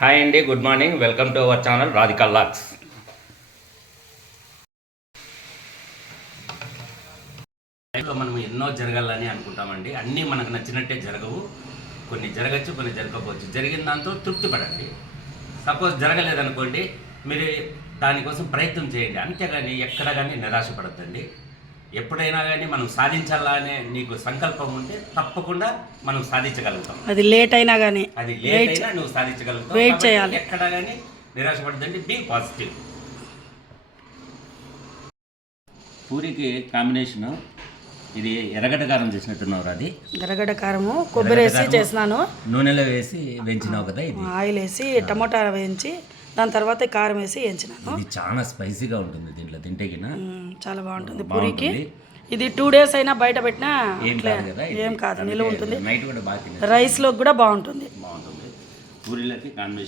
Hi అండి, good morning. Welcome to our channel Radhika lakhs. లైఫ్లో మనం ఎన్నో జరగాలని అనుకుంటామండి. అన్నీ మనకు నచ్చినట్టే జరగవు. కొన్ని జరగచ్చు, కొన్ని జరగకపోవచ్చు. జరిగిన దాంతో తృప్తి పడండి. సపోజ్ జరగలేదనుకోండి, మీరు దానికోసం ప్రయత్నం చేయండి. అంతేగాని ఎక్కడ కానీ నిరాశపడద్దండి. ఎప్పుడైనా కానీ మనం సాధించాలా అనే నీకు సంకల్పం ఉంటే తప్పకుండా మనం సాధించగలుగుతాం. అది లేట్ అయినా కానీ నువ్వు సాధించగలుగుతావు. వెయిట్ చేయాలి. ఎక్కడ కానీ నిరాశపడద్దండి. Be positive. పూరికి కాంబినేషన్ ఇది ఎర్రగడ్డ కారం చేసినట్టున్నారు. అది ఎర్రగడ్డ కారము కొబ్బరి వేసి చేసినాను. నూనెలో వేసి వేయించినావు కదా. ఇది ఆయిల్ వేసి టమోటా వేయించి దాని తర్వాత కారం వేసి వేయించినాను. ఇది చాలా స్పైసీగా ఉంటుంది. దీంట్లో తింటే చాలా బాగుంటుంది పూరికి. ఇది 2 days అయినా బయట పెట్టినా ఏం కాదు, నిలువ ఉంటుంది. నైట్ కూడా బాగా రైస్లో కూడా బాగుంటుంది. పూరీలకి కాంబినేషన్.